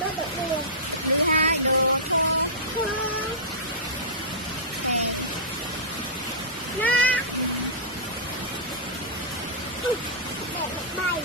đốt được đường. Nó để được bay.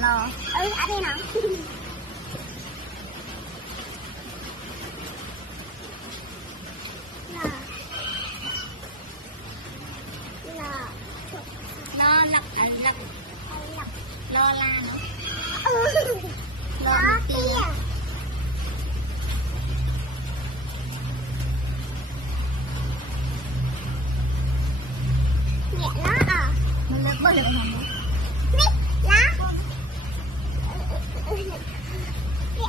Lò. Ừ, ở đây nào. Nó lọc lo la nữa. Lo tia. Nhẹ nó à. Mình lên bớt được không? Mít lá.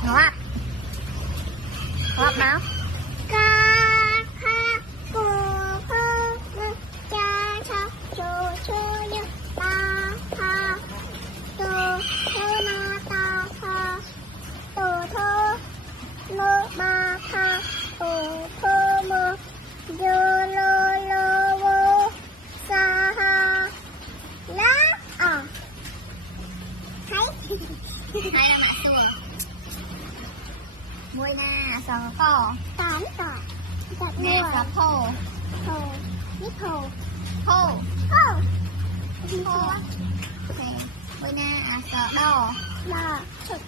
Ngọt. Ngọt nào? Ca ha cô hơ cha cha chô chô như ta ha tô thơ na ta ha tô thơ lô ba ha tô thơ mơ dơ lô lô vô sa ha lá à thấy Đây là mặt xùa. Mùi na sò co. tán tỏi giật Nè mùa sò thô. thổ nít thổ Thô. thổ Thô. Ok. Mùi na sò đỏ. là thực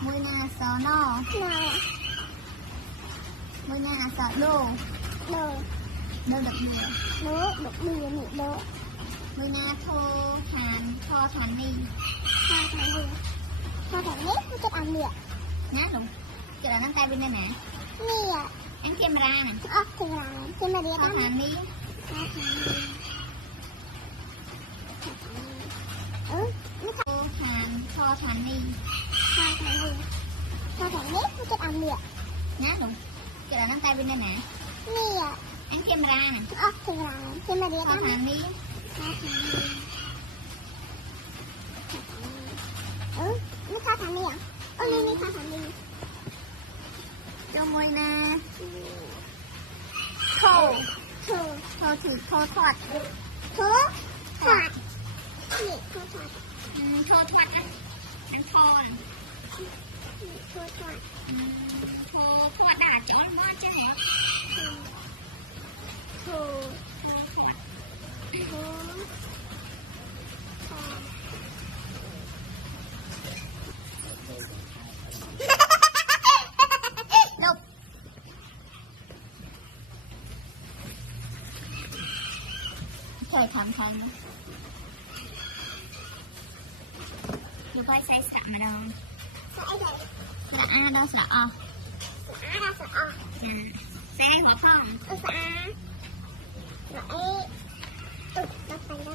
Mùi na sò no. là Mùi na sò đô. đồ Đô đập bìa. đố đục bìa nị đố Mùi na thô hàn. Thô thàn ni. hoa thằng gì hoa thằng nít nó chết ăn miệng Nát đúng. Chờ là nắm tay bên đây nè. nè Ăn camera nè. ốc thì là trên mà đi Thô tắm thàn ni. hoa thằng gì nó Thô hàn. Thô thàn ni. hoa thằng gì hoa thằng nít nó chết ăn miệng Nát đúng. Chờ là nắm tay bên đây nè. nè Ăn camera nè. ốc thì là trên mà đi Thô tắm thàn ni. hoa thằng gì nó hoa thằng gì à ô đi hoa thằng gì Cho mùi na thô. thổ Thô thì thô thoát. thố thoạt nị thố thoạt Thô thoát á. Ăn thô nè. thố thoạt Thô thoát đã chó ngon chứ hả? thổ Thô thoát. thố Lục. Trời thầm thầm nữa. Dù quay say sạm mà đâu. sẽ vậy Là A đâu là O. xã ra sợ Xe hộp không? xã vậy nó tay ra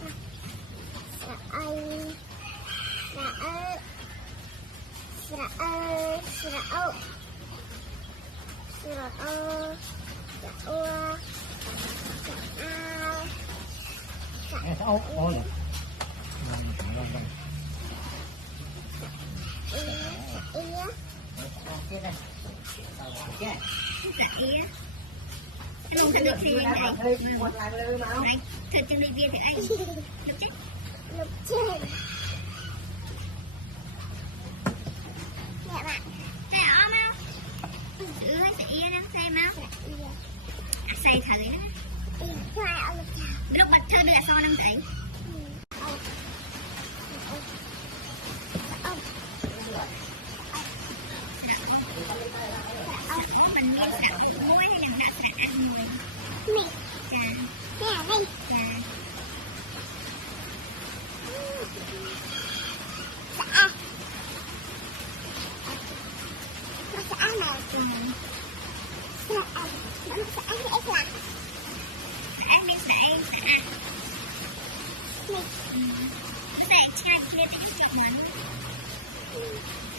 sợ ai sợ sợ Ôi, ôi. Dạ Không thật được thì anh Hơi một lần lư máu. Anh thật chương đi viên thì anh lúc chết lục trên dạ bạn Xe ôm không? Sự hơi sẽ yên lắm xe máu dạ Xe thử đó khoai ở lục chào Lúc bật chơi bây giờ so 5 tỷ Bố mình nguyên sạc muối hay là đã sạc ăn người mình Chà nè đây Chà xã nó xã mà xã nó xã thì ít là Anh biết sạc sạc mình Sạc chơi kia thì cho mình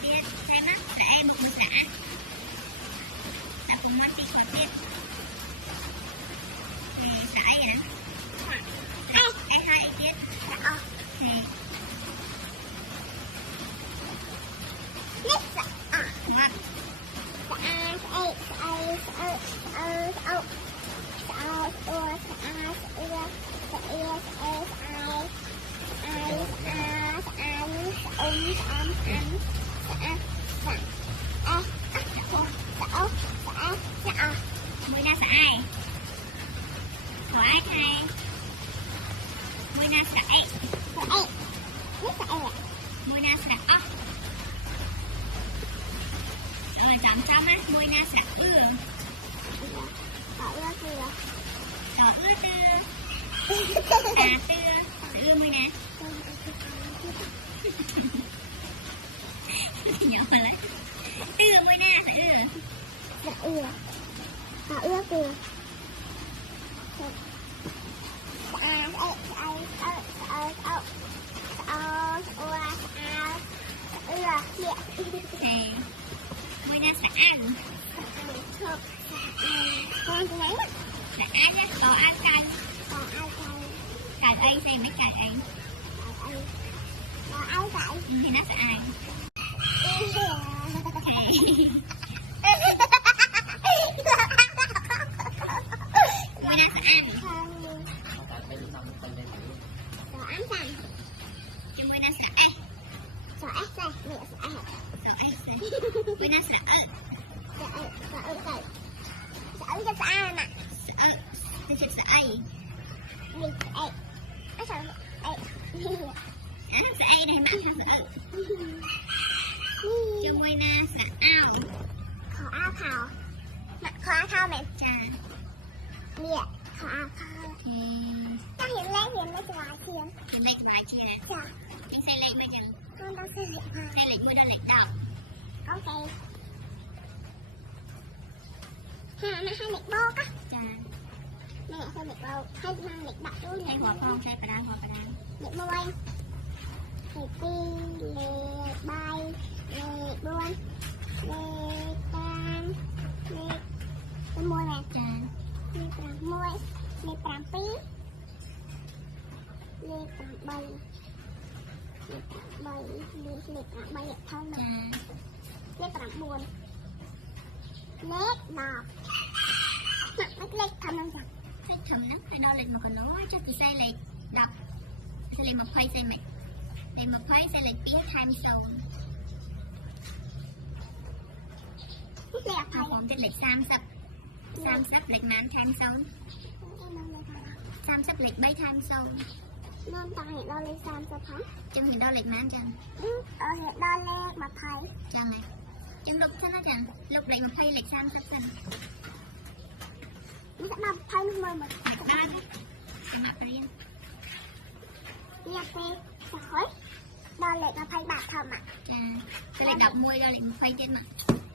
Biết xem á Sạc em một sạc Sạc cùng món thì khó biết Thì sạc vậy đó Em hai ý biết xã Thì nhất xã Vâng Mùi na sạc ai Của ai thay Mùi na sạc ai Mùi na sạc ốc Rồi chọn xong á Mùi na sạc ưa Đỏ ưa tưa À tưa Ưa mùi na Nhỏ rồi Ưa mùi na sạc ưa Thì Mùi na sạc ăn Sạc ai á Có ăn canh Cài ấy xem mấy cài ấy Thì nó sạc ai Thì Mùi na sạc ăn Chứ mùi na sạc ai Sợ ai xem Mùi na sạc ơ Sợ Thì sạc sạc ai Sạc ai này mà sạc ơ Cho mùi na sạc ao Chà Thì Lệch bài chia Thì xe lệch bây giờ Xe lệch mùi đâu lệch đầu hai lịch bô á Chà nè hai lịch bô hai lịch bạc luôn Xe hòa con xe bà đàn lịch bô anh lịch ti lịch bay lịch buôn lịch tan lịch mùi nè Chà lịch tràng mùi lịch tràng pí lịch tràng bay lịch tràng bay lịch thông nè Chà lịch tràng buồn lịch đọt lịch thông nè Thích thầm lắm Phải đo lệch một cái lỗ Chứ thì xe lệch đọc Xe lệch một khoay xe mạch Lệch một khoay xe lệch biết 20 sâu lịch đẹp Họ cũng tên lệch xăm sắp lệch mán 20 sâu Xăm sắp lệch 7 20 sâu nên ta hiện đo lên xem cho thắng Chứ mình đo lệch mán chẳng hiện đo lên mà thầy Chẳng này Chứ lục thân á chẳng Lục lệch một khoay lệch xăm sắp xanh nó sẽ đọc thầy nó mời một Mặt ba Mặt riêng nha phê rồi đo lên mà thầy bạc thầm ạ Xe lệch đọc môi đo lệch một khoay trên mặt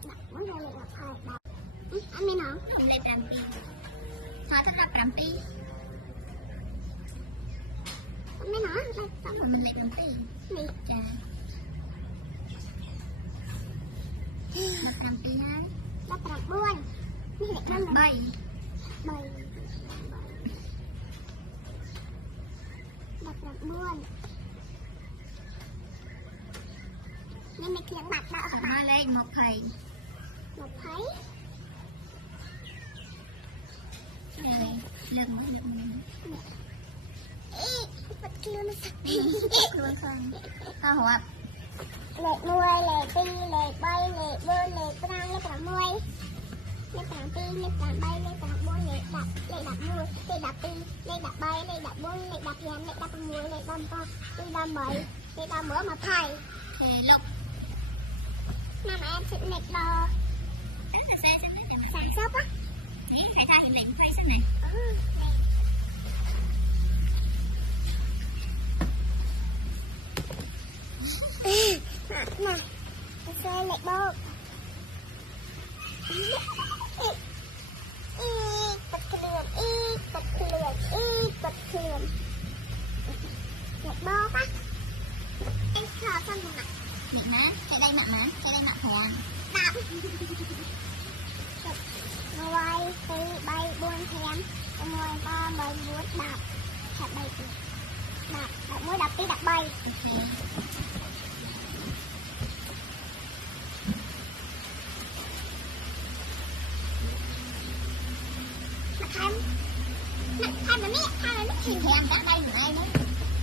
đọc muốn đo lên mà thầy bạc anh mới nói Không lên 5 pi Thôi thật ra 5 pi anh mới nói đây Xong rồi mình lệch 5 pi này Chà Mặt 5 pi ha đọc đọc buôn như vậy Mặt thân 7 bầy đọc đọc buôn nên mình kiếm bạc đạo Thật nói lên một thầy một thấy lực mũi bật kia nó sạch luôn không hoạt lệ nuôi lệ ti lệ bay lệ bơi lệ prang lệ prang nuôi lệ prang ti lệ prang bay lệ prang bơi lệ đạp nuôi lệ đạp ti lệ đạp bay lệ đạp bơi lệ đạp hiền lệ đạp nuôi lệ đạp to lệ đạp bơi lệ đạp mỡ mà thầy lộc nam em sẽ lệ đò sáng sớm á phải thay hiện lệnh quay xem này nè xe lệ bơ bật khườm bật khườm lệ bơ á em thở xong rồi nè miệng má cái đây mặn hoàng đạp nuôi ti bay buôn thèm nuôi ba bay buôn đạp đạp bay đạp mũi đạp ti đạp bay Hai mà mẹ thì thèm đã đây của ai đấy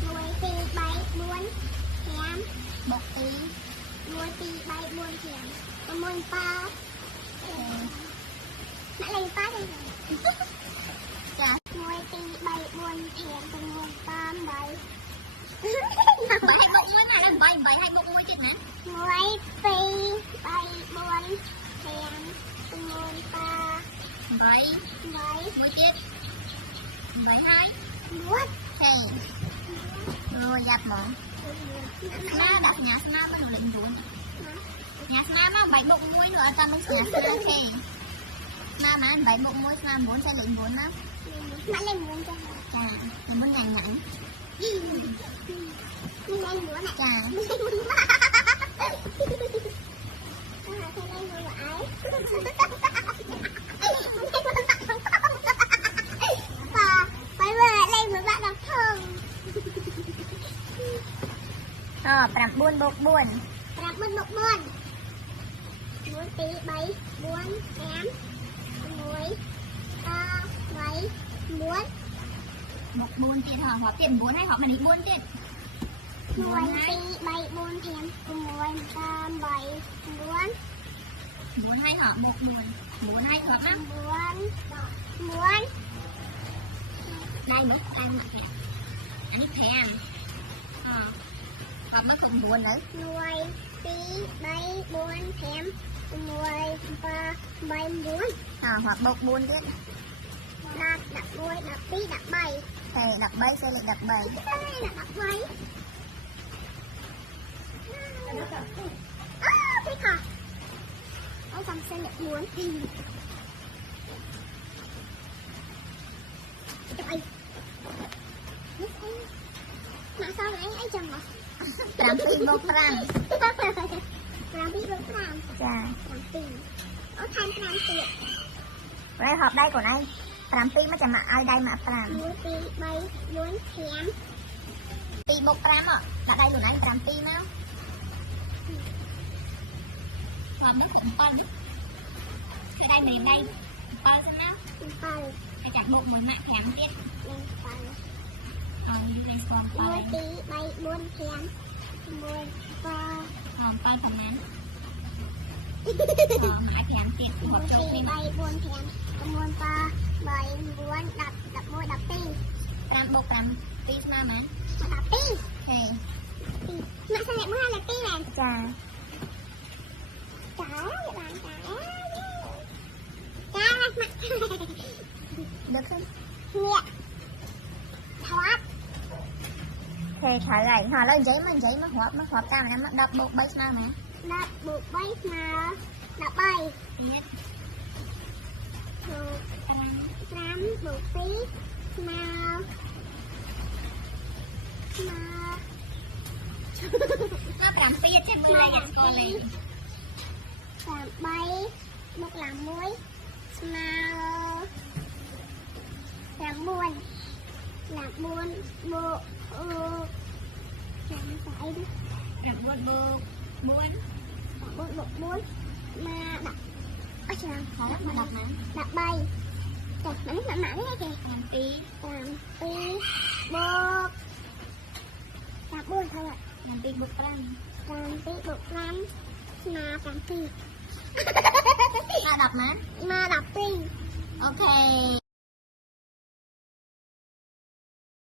nuôi ti bay buôn thèm bột tí nuôi ti bay buôn thèm nuôi ba mẹ lấy ba đây dạ nuôi ti bay buôn thèm nuôi ba bay bảy hai bụng mũi này là bảy hai bụng mũi chết nè nuôi ti bay buôn thèm nuôi ba bảy mũi chết bảy hai buôn thì rồi dập mỏ má đọc nhà má mới được lệnh ruộng nhà má bảy bụng mũi nữa ta muốn nhà má thì má ăn bảy bụng mũi má muốn sẽ lệnh ruộng lắm mẹ lên muốn cho à mình muốn nhằn nhẵn mình lên muốn này à mình lên muốn Pram buôn bột buôn Pram buôn bột buôn buôn tí bay buôn em muối ta bay buôn bột buôn tiền họ tiền buôn hay họ mình đi buôn tiền muối tí bay buôn em muối ta bay buôn hay họ bột buôn hay họ lắm buôn đây nữa đây mà anh thèm còn nó cũng buồn nữa nuôi tí bay buôn thèm nuôi ba bay buôn hoặc bột buôn tiếp đạp nuôi đạp tí đạp bay đập bay sẽ lại đập bay đạp bay thích hả ông cầm xe lại buôn mà sao lại anh chồng hả Pram pi bột pram Pram pi bột pram dạ Pram pi ở thay pram pi đây hộp đây của này Pram pi mà chả mà ai đây mà pram muối pi bay buôn thèm pi bột pram ạ là đây của này Pram pi máu còn nước chấm con cái đây mình đây con xem nào bay cái chặt bột một mạng thèm tiết còn lên con muối tí bay buôn thèm muối ba còn con phầnนั้นmãi thèm tiết bột muối chốt tí đi bay buôn thèm muối ba bay buôn đập muối đập ti Pram bột pram pi mà đập ti thì mẹ sao lại mua hai là ti này chà cá bạn cá mặt được không nhẹ thoát thì thở gậy họ lên giấy mà hộp cao này mà đập bột bay sao mà đập bột bay mà đập bay biết Pram bột tí mà nó Pram pi trên người này con này Pram bay bột làm muối mà làm buồn bộ làm phải đi Pram buôn buồn mà đập ở trường khó lắm mà đập mà đập bay Trời, mảnh mảnh nghe kìa. làm tí Làm pi bột. Làm buồn thôi ạ. làm tí bột răng Làm pi bột lắm. Mà làm pi. ta đọc má Mà đọc pi. ok